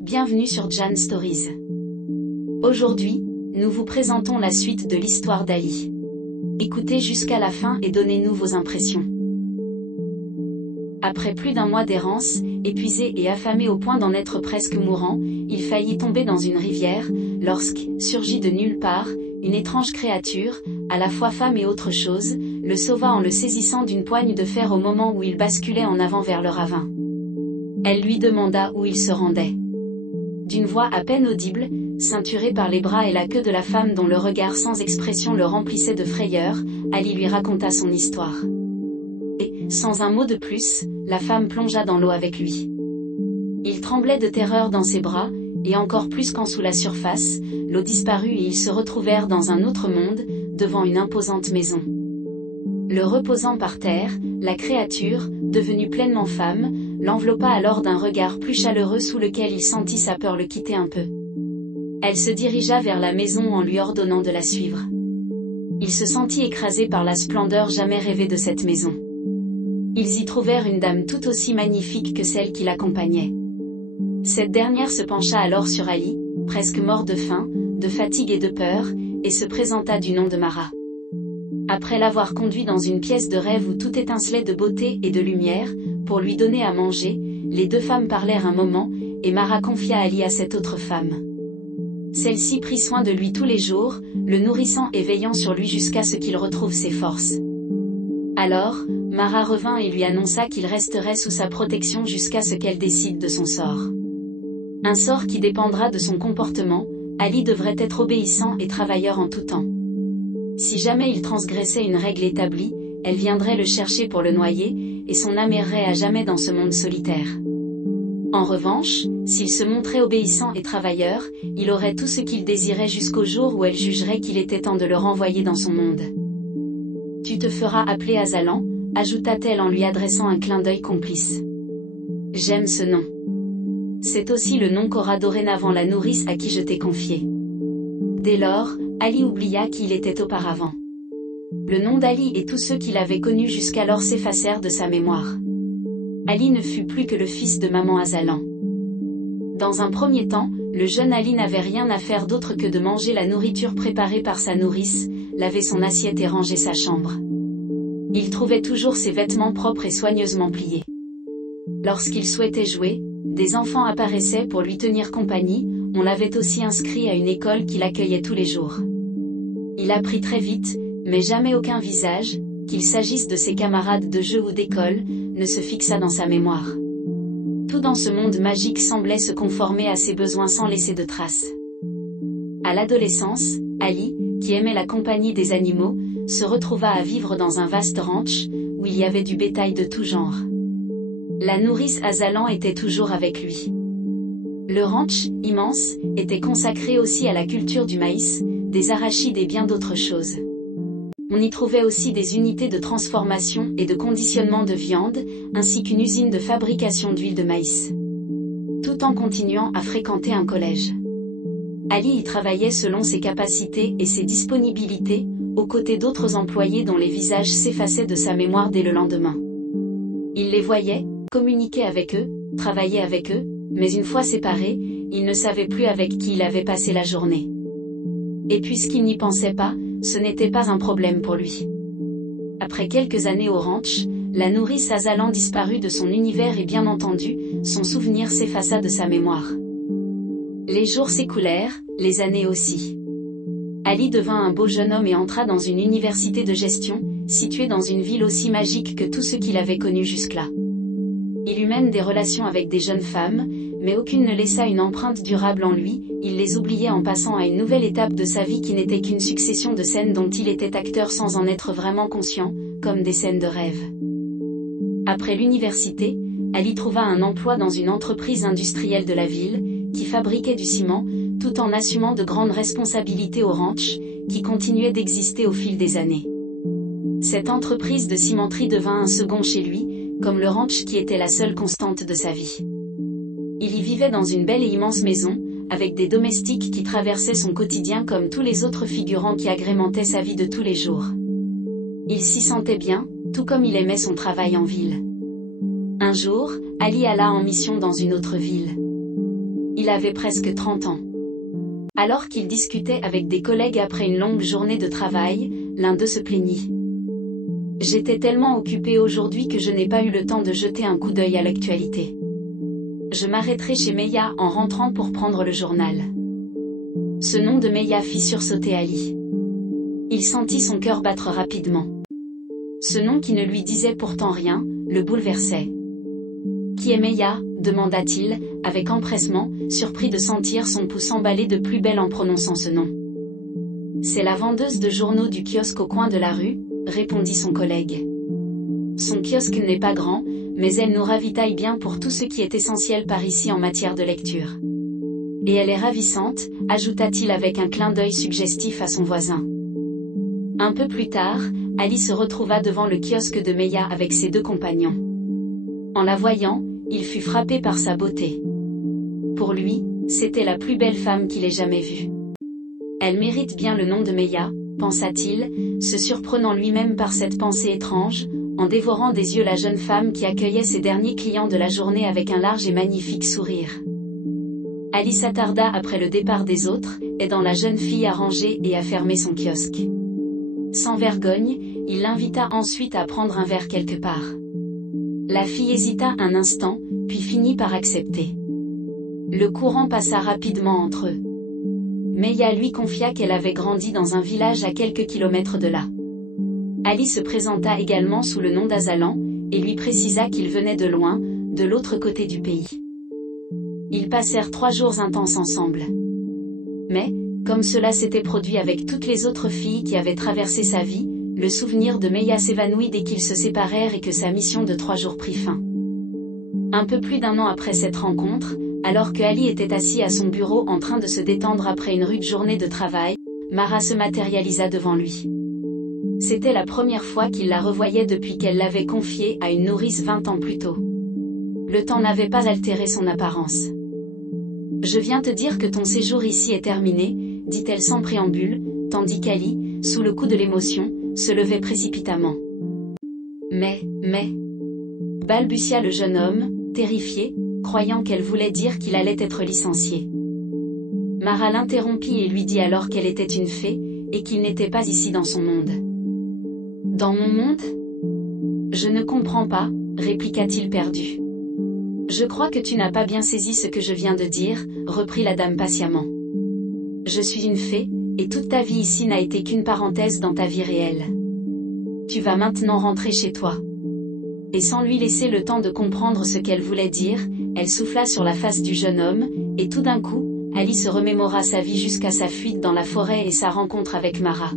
bienvenue sur Jan Stories. Aujourd'hui, nous vous présentons la suite de l'histoire d'Ali. Écoutez jusqu'à la fin et donnez-nous vos impressions. Après plus d'un mois d'errance, épuisé et affamé au point d'en être presque mourant, il faillit tomber dans une rivière, lorsque, surgit de nulle part, une étrange créature, à la fois femme et autre chose, le sauva en le saisissant d'une poigne de fer au moment où il basculait en avant vers le ravin. Elle lui demanda où il se rendait. D'une voix à peine audible, ceinturé par les bras et la queue de la femme dont le regard sans expression le remplissait de frayeur, Ali lui raconta son histoire. Et, sans un mot de plus, la femme plongea dans l'eau avec lui. Il tremblait de terreur dans ses bras, et encore plus qu'en sous la surface, l'eau disparut et ils se retrouvèrent dans un autre monde, devant une imposante maison. Le reposant par terre, la créature, devenue pleinement femme, l'enveloppa alors d'un regard plus chaleureux sous lequel il sentit sa peur le quitter un peu. Elle se dirigea vers la maison en lui ordonnant de la suivre. Il se sentit écrasé par la splendeur jamais rêvée de cette maison. Ils y trouvèrent une dame tout aussi magnifique que celle qui l'accompagnait. Cette dernière se pencha alors sur Ali, presque mort de faim, de fatigue et de peur, et se présenta du nom de Mara. Après l'avoir conduit dans une pièce de rêve où tout étincelait de beauté et de lumière, pour lui donner à manger, les deux femmes parlèrent un moment, et Mara confia Ali à cette autre femme. Celle-ci prit soin de lui tous les jours, le nourrissant et veillant sur lui jusqu'à ce qu'il retrouve ses forces. Alors, Mara revint et lui annonça qu'il resterait sous sa protection jusqu'à ce qu'elle décide de son sort. Un sort qui dépendra de son comportement, Ali devrait être obéissant et travailleur en tout temps. Si jamais il transgressait une règle établie, elle viendrait le chercher pour le noyer, et son âme errerait à jamais dans ce monde solitaire. En revanche, s'il se montrait obéissant et travailleur, il aurait tout ce qu'il désirait jusqu'au jour où elle jugerait qu'il était temps de le renvoyer dans son monde. « Tu te feras appeler Azalan », ajouta-t-elle en lui adressant un clin d'œil complice. « J'aime ce nom. C'est aussi le nom qu'aura dorénavant la nourrice à qui je t'ai confié. » Dès lors, Ali oublia qui il était auparavant. Le nom d'Ali et tous ceux qu'il avait connus jusqu'alors s'effacèrent de sa mémoire. Ali ne fut plus que le fils de maman Azalan. Dans un premier temps, le jeune Ali n'avait rien à faire d'autre que de manger la nourriture préparée par sa nourrice, laver son assiette et ranger sa chambre. Il trouvait toujours ses vêtements propres et soigneusement pliés. Lorsqu'il souhaitait jouer, des enfants apparaissaient pour lui tenir compagnie, on l'avait aussi inscrit à une école qui l'accueillait tous les jours. Il apprit très vite, mais jamais aucun visage, qu'il s'agisse de ses camarades de jeu ou d'école, ne se fixa dans sa mémoire. Tout dans ce monde magique semblait se conformer à ses besoins sans laisser de traces. À l'adolescence, Ali, qui aimait la compagnie des animaux, se retrouva à vivre dans un vaste ranch, où il y avait du bétail de tout genre. La nourrice Azalan était toujours avec lui. Le ranch, immense, était consacré aussi à la culture du maïs, des arachides et bien d'autres choses. On y trouvait aussi des unités de transformation et de conditionnement de viande, ainsi qu'une usine de fabrication d'huile de maïs. Tout en continuant à fréquenter un collège. Ali y travaillait selon ses capacités et ses disponibilités, aux côtés d'autres employés dont les visages s'effaçaient de sa mémoire dès le lendemain. Il les voyait, communiquait avec eux, travaillait avec eux, mais une fois séparés, il ne savait plus avec qui il avait passé la journée. Et puisqu'il n'y pensait pas, ce n'était pas un problème pour lui. Après quelques années au ranch, la nourrice Azalan disparut de son univers et bien entendu, son souvenir s'effaça de sa mémoire. Les jours s'écoulèrent, les années aussi. Ali devint un beau jeune homme et entra dans une université de gestion, située dans une ville aussi magique que tout ce qu'il avait connu jusque-là. Il eut même des relations avec des jeunes femmes, mais aucune ne laissa une empreinte durable en lui, il les oubliait en passant à une nouvelle étape de sa vie qui n'était qu'une succession de scènes dont il était acteur sans en être vraiment conscient, comme des scènes de rêve. Après l'université, Ali trouva un emploi dans une entreprise industrielle de la ville, qui fabriquait du ciment, tout en assumant de grandes responsabilités au ranch, qui continuait d'exister au fil des années. Cette entreprise de cimenterie devint un second chez lui, comme le ranch qui était la seule constante de sa vie. Il y vivait dans une belle et immense maison, avec des domestiques qui traversaient son quotidien comme tous les autres figurants qui agrémentaient sa vie de tous les jours. Il s'y sentait bien, tout comme il aimait son travail en ville. Un jour, Ali alla en mission dans une autre ville. Il avait presque 30 ans. Alors qu'il discutait avec des collègues après une longue journée de travail, l'un d'eux se plaignit. J'étais tellement occupé aujourd'hui que je n'ai pas eu le temps de jeter un coup d'œil à l'actualité. Je m'arrêterai chez Meya en rentrant pour prendre le journal. Ce nom de Meya fit sursauter Ali. Il sentit son cœur battre rapidement. Ce nom qui ne lui disait pourtant rien, le bouleversait. Qui est Meya ? Demanda-t-il, avec empressement, surpris de sentir son pouls s'emballer de plus belle en prononçant ce nom. C'est la vendeuse de journaux du kiosque au coin de la rue, répondit son collègue. Son kiosque n'est pas grand, mais elle nous ravitaille bien pour tout ce qui est essentiel par ici en matière de lecture. Et elle est ravissante, ajouta-t-il avec un clin d'œil suggestif à son voisin. Un peu plus tard, Ali se retrouva devant le kiosque de Meya avec ses deux compagnons. En la voyant, il fut frappé par sa beauté. Pour lui, c'était la plus belle femme qu'il ait jamais vue. Elle mérite bien le nom de Meya, pensa-t-il, se surprenant lui-même par cette pensée étrange, en dévorant des yeux la jeune femme qui accueillait ses derniers clients de la journée avec un large et magnifique sourire. Ali s'attarda après le départ des autres, aidant la jeune fille à ranger et à fermer son kiosque. Sans vergogne, il l'invita ensuite à prendre un verre quelque part. La fille hésita un instant, puis finit par accepter. Le courant passa rapidement entre eux. Meya lui confia qu'elle avait grandi dans un village à quelques kilomètres de là. Ali se présenta également sous le nom d'Azalan, et lui précisa qu'il venait de loin, de l'autre côté du pays. Ils passèrent 3 jours intenses ensemble. Mais, comme cela s'était produit avec toutes les autres filles qui avaient traversé sa vie, le souvenir de Meya s'évanouit dès qu'ils se séparèrent et que sa mission de 3 jours prit fin. Un peu plus d'1 an après cette rencontre, alors que Ali était assis à son bureau en train de se détendre après une rude journée de travail, Mara se matérialisa devant lui. C'était la première fois qu'il la revoyait depuis qu'elle l'avait confiée à une nourrice 20 ans plus tôt. Le temps n'avait pas altéré son apparence. « Je viens te dire que ton séjour ici est terminé, » dit-elle sans préambule, tandis qu'Ali, sous le coup de l'émotion, se levait précipitamment. Mais, balbutia le jeune homme, terrifié, croyant qu'elle voulait dire qu'il allait être licencié. Mara l'interrompit et lui dit alors qu'elle était une fée, et qu'il n'était pas ici dans son monde. « Dans mon monde ? Je ne comprends pas, répliqua-t-il perdu. « Je crois que tu n'as pas bien saisi ce que je viens de dire, reprit la dame patiemment. Je suis une fée, et toute ta vie ici n'a été qu'une parenthèse dans ta vie réelle. Tu vas maintenant rentrer chez toi. » Et sans lui laisser le temps de comprendre ce qu'elle voulait dire, elle souffla sur la face du jeune homme, et tout d'un coup, Ali se remémora sa vie jusqu'à sa fuite dans la forêt et sa rencontre avec Mara.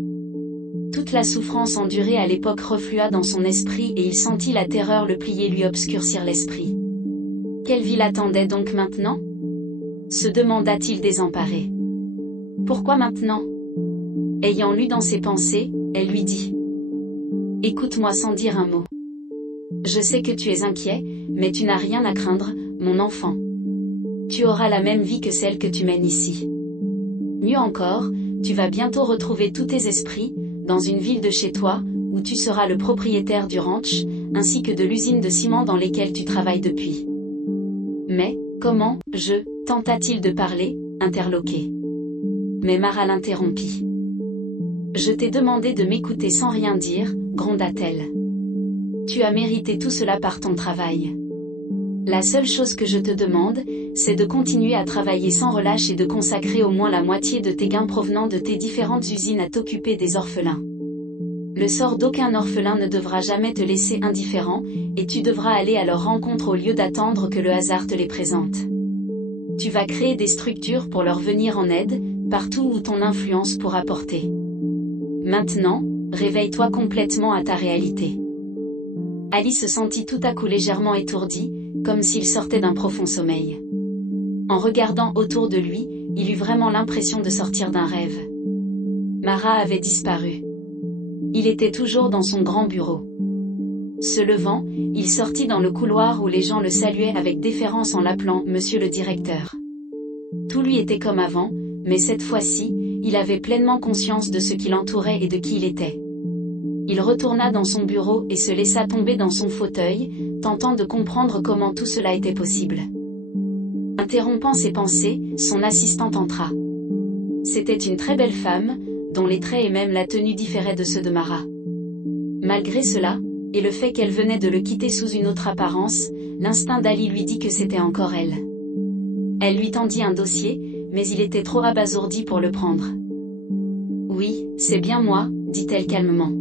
Toute la souffrance endurée à l'époque reflua dans son esprit et il sentit la terreur le plier lui obscurcir l'esprit. Quelle vie l'attendait donc maintenant ? Se demanda-t-il désemparé. Pourquoi maintenant ? Ayant lu dans ses pensées, elle lui dit. Écoute-moi sans dire un mot. Je sais que tu es inquiet, mais tu n'as rien à craindre, mon enfant. Tu auras la même vie que celle que tu mènes ici. Mieux encore, tu vas bientôt retrouver tous tes esprits, dans une ville de chez toi, où tu seras le propriétaire du ranch, ainsi que de l'usine de ciment dans lesquelles tu travailles depuis. Mais, comment, tenta-t-il de parler, interloqué. Mais Mara l'interrompit. Je t'ai demandé de m'écouter sans rien dire, gronda-t-elle. Tu as mérité tout cela par ton travail. La seule chose que je te demande, c'est de continuer à travailler sans relâche et de consacrer au moins la moitié de tes gains provenant de tes différentes usines à t'occuper des orphelins. Le sort d'aucun orphelin ne devra jamais te laisser indifférent, et tu devras aller à leur rencontre au lieu d'attendre que le hasard te les présente. Tu vas créer des structures pour leur venir en aide, partout où ton influence pourra porter. Maintenant, réveille-toi complètement à ta réalité. Ali se sentit tout à coup légèrement étourdi, comme s'il sortait d'un profond sommeil. En regardant autour de lui, il eut vraiment l'impression de sortir d'un rêve. Mara avait disparu. Il était toujours dans son grand bureau. Se levant, il sortit dans le couloir où les gens le saluaient avec déférence en l'appelant « Monsieur le directeur ». Tout lui était comme avant, mais cette fois-ci, il avait pleinement conscience de ce qui l'entourait et de qui il était. Il retourna dans son bureau et se laissa tomber dans son fauteuil, tentant de comprendre comment tout cela était possible. Interrompant ses pensées, son assistante entra. C'était une très belle femme, dont les traits et même la tenue différaient de ceux de Mara. Malgré cela, et le fait qu'elle venait de le quitter sous une autre apparence, l'instinct d'Ali lui dit que c'était encore elle. Elle lui tendit un dossier, mais il était trop abasourdi pour le prendre. « Oui, c'est bien moi, dit-elle calmement.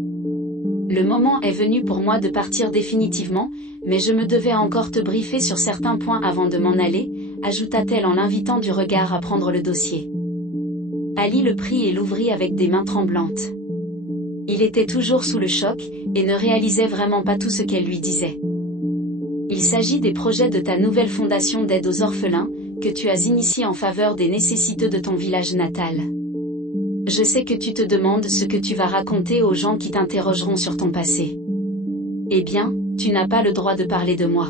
Le moment est venu pour moi de partir définitivement, mais je me devais encore te briefer sur certains points avant de m'en aller, ajouta-t-elle en l'invitant du regard à prendre le dossier. Ali le prit et l'ouvrit avec des mains tremblantes. Il était toujours sous le choc, et ne réalisait vraiment pas tout ce qu'elle lui disait. Il s'agit des projets de ta nouvelle fondation d'aide aux orphelins, que tu as initiée en faveur des nécessiteux de ton village natal. Je sais que tu te demandes ce que tu vas raconter aux gens qui t'interrogeront sur ton passé. Eh bien, tu n'as pas le droit de parler de moi.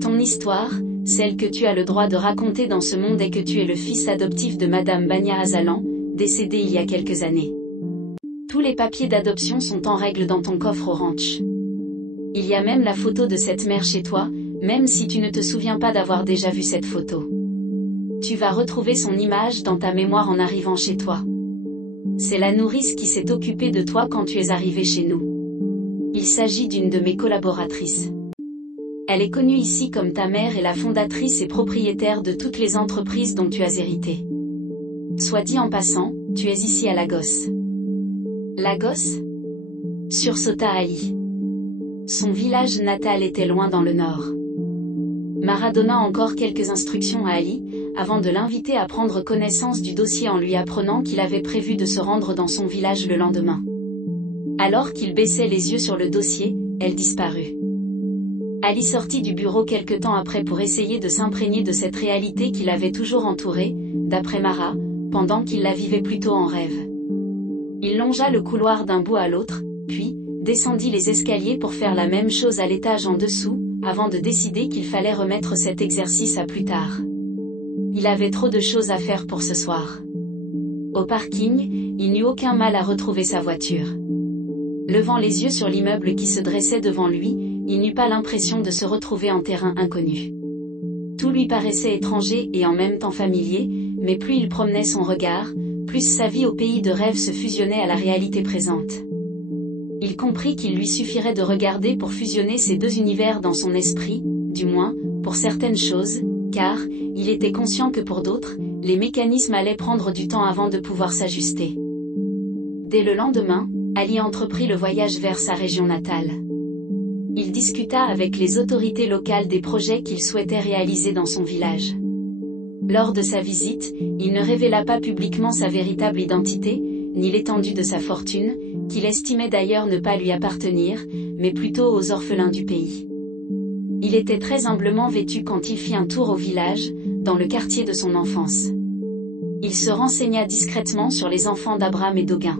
Ton histoire, celle que tu as le droit de raconter dans ce monde est que tu es le fils adoptif de Madame Bania Azalan, décédée il y a quelques années. Tous les papiers d'adoption sont en règle dans ton coffre au ranch. Il y a même la photo de cette mère chez toi, même si tu ne te souviens pas d'avoir déjà vu cette photo. Tu vas retrouver son image dans ta mémoire en arrivant chez toi. C'est la nourrice qui s'est occupée de toi quand tu es arrivé chez nous. Il s'agit d'une de mes collaboratrices. Elle est connue ici comme ta mère et la fondatrice et propriétaire de toutes les entreprises dont tu as hérité. Soit dit en passant, tu es ici à Lagos. Lagos ? Sursauta Ali. Son village natal était loin dans le nord. Mara donna encore quelques instructions à Ali, avant de l'inviter à prendre connaissance du dossier en lui apprenant qu'il avait prévu de se rendre dans son village le lendemain. Alors qu'il baissait les yeux sur le dossier, elle disparut. Ali sortit du bureau quelque temps après pour essayer de s'imprégner de cette réalité qui l'avait toujours entouré, d'après Mara, pendant qu'il la vivait plutôt en rêve. Il longea le couloir d'un bout à l'autre, puis, descendit les escaliers pour faire la même chose à l'étage en dessous, avant de décider qu'il fallait remettre cet exercice à plus tard. Il avait trop de choses à faire pour ce soir. Au parking, il n'eut aucun mal à retrouver sa voiture. Levant les yeux sur l'immeuble qui se dressait devant lui, il n'eut pas l'impression de se retrouver en terrain inconnu. Tout lui paraissait étranger et en même temps familier, mais plus il promenait son regard, plus sa vie au pays de rêve se fusionnait à la réalité présente. Il comprit qu'il lui suffirait de regarder pour fusionner ces deux univers dans son esprit, du moins, pour certaines choses, car, il était conscient que pour d'autres, les mécanismes allaient prendre du temps avant de pouvoir s'ajuster. Dès le lendemain, Ali entreprit le voyage vers sa région natale. Il discuta avec les autorités locales des projets qu'il souhaitait réaliser dans son village. Lors de sa visite, il ne révéla pas publiquement sa véritable identité, ni l'étendue de sa fortune, qu'il estimait d'ailleurs ne pas lui appartenir, mais plutôt aux orphelins du pays. Il était très humblement vêtu quand il fit un tour au village, dans le quartier de son enfance. Il se renseigna discrètement sur les enfants d'Abraham et d'Oguin.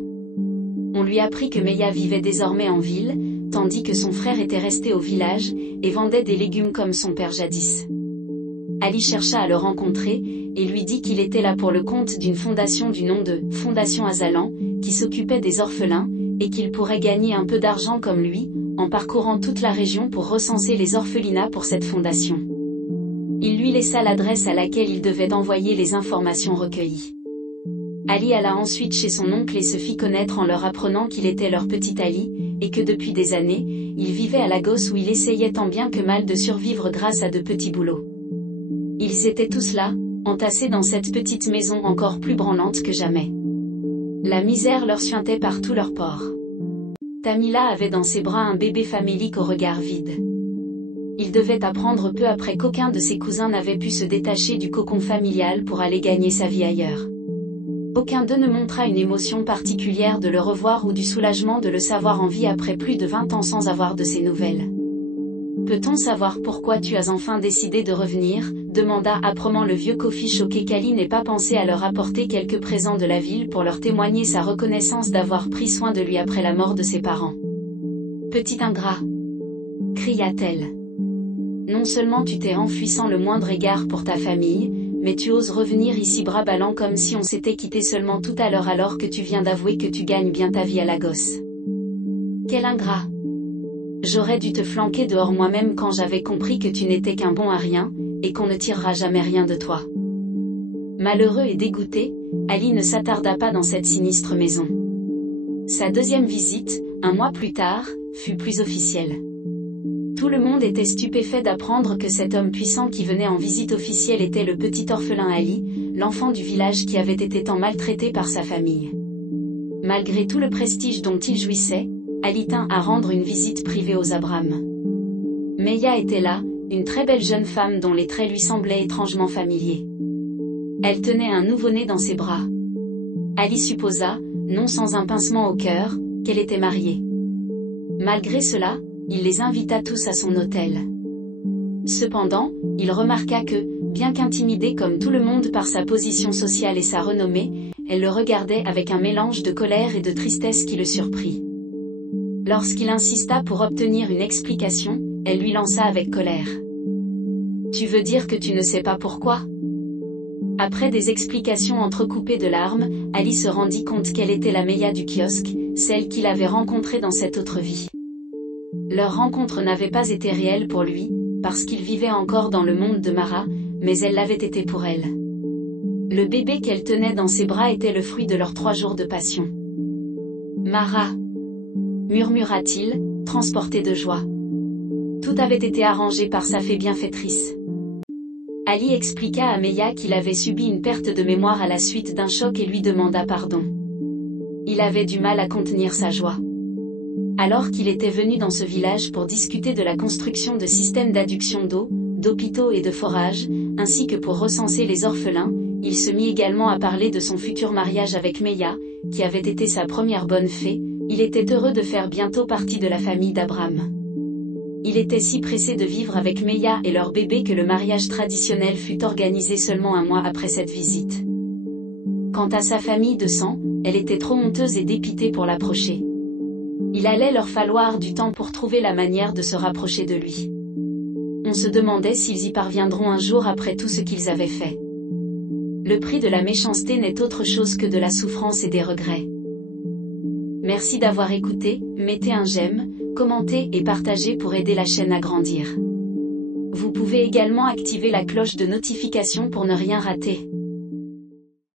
On lui apprit que Meya vivait désormais en ville, tandis que son frère était resté au village, et vendait des légumes comme son père jadis. Ali chercha à le rencontrer, et lui dit qu'il était là pour le compte d'une fondation du nom de Fondation Azalan, qui s'occupait des orphelins, et qu'il pourrait gagner un peu d'argent comme lui, en parcourant toute la région pour recenser les orphelinats pour cette fondation. Il lui laissa l'adresse à laquelle il devait envoyer les informations recueillies. Ali alla ensuite chez son oncle et se fit connaître en leur apprenant qu'il était leur petit Ali, et que depuis des années, il vivait à Lagos où il essayait tant bien que mal de survivre grâce à de petits boulots. Ils étaient tous là, entassés dans cette petite maison encore plus branlante que jamais. La misère leur suintait par tous leurs pores. Tamila avait dans ses bras un bébé famélique au regard vide. Il devait apprendre peu après qu'aucun de ses cousins n'avait pu se détacher du cocon familial pour aller gagner sa vie ailleurs. Aucun d'eux ne montra une émotion particulière de le revoir ou du soulagement de le savoir en vie après plus de 20 ans sans avoir de ses nouvelles. « Peut-on savoir pourquoi tu as enfin décidé de revenir ?» demanda âprement le vieux Kofi choqué qu'Ali n'ait pas pensé à leur apporter quelques présents de la ville pour leur témoigner sa reconnaissance d'avoir pris soin de lui après la mort de ses parents. « Petit ingrat !» cria-t-elle. « Non seulement tu t'es enfui sans le moindre égard pour ta famille, mais tu oses revenir ici bras ballants comme si on s'était quitté seulement tout à l'heure alors que tu viens d'avouer que tu gagnes bien ta vie à Lagos. Quel ingrat! J'aurais dû te flanquer dehors moi-même quand j'avais compris que tu n'étais qu'un bon à rien, et qu'on ne tirera jamais rien de toi. Malheureux et dégoûté, Ali ne s'attarda pas dans cette sinistre maison. Sa deuxième visite, un mois plus tard, fut plus officielle. Tout le monde était stupéfait d'apprendre que cet homme puissant qui venait en visite officielle était le petit orphelin Ali, l'enfant du village qui avait été tant maltraité par sa famille. Malgré tout le prestige dont il jouissait, Ali tint à rendre une visite privée aux Abraham. Meya était là, une très belle jeune femme dont les traits lui semblaient étrangement familiers. Elle tenait un nouveau-né dans ses bras. Ali supposa, non sans un pincement au cœur, qu'elle était mariée. Malgré cela, il les invita tous à son hôtel. Cependant, il remarqua que, bien qu'intimidée comme tout le monde par sa position sociale et sa renommée, elle le regardait avec un mélange de colère et de tristesse qui le surprit. Lorsqu'il insista pour obtenir une explication, elle lui lança avec colère. « Tu veux dire que tu ne sais pas pourquoi ?» Après des explications entrecoupées de larmes, Ali se rendit compte qu'elle était la Meya du kiosque, celle qu'il avait rencontrée dans cette autre vie. Leur rencontre n'avait pas été réelle pour lui, parce qu'il vivait encore dans le monde de Mara, mais elle l'avait été pour elle. Le bébé qu'elle tenait dans ses bras était le fruit de leurs 3 jours de passion. « Mara !» murmura-t-il, transporté de joie. Tout avait été arrangé par sa fée bienfaitrice. Ali expliqua à Meya qu'il avait subi une perte de mémoire à la suite d'un choc et lui demanda pardon. Il avait du mal à contenir sa joie. Alors qu'il était venu dans ce village pour discuter de la construction de systèmes d'adduction d'eau, d'hôpitaux et de forages, ainsi que pour recenser les orphelins, il se mit également à parler de son futur mariage avec Meya, qui avait été sa première bonne fée. Il était heureux de faire bientôt partie de la famille d'Abraham. Il était si pressé de vivre avec Meya et leur bébé que le mariage traditionnel fut organisé seulement 1 mois après cette visite. Quant à sa famille de sang, elle était trop honteuse et dépitée pour l'approcher. Il allait leur falloir du temps pour trouver la manière de se rapprocher de lui. On se demandait s'ils y parviendront un jour après tout ce qu'ils avaient fait. Le prix de la méchanceté n'est autre chose que de la souffrance et des regrets. Merci d'avoir écouté, mettez un j'aime, commentez et partagez pour aider la chaîne à grandir. Vous pouvez également activer la cloche de notification pour ne rien rater.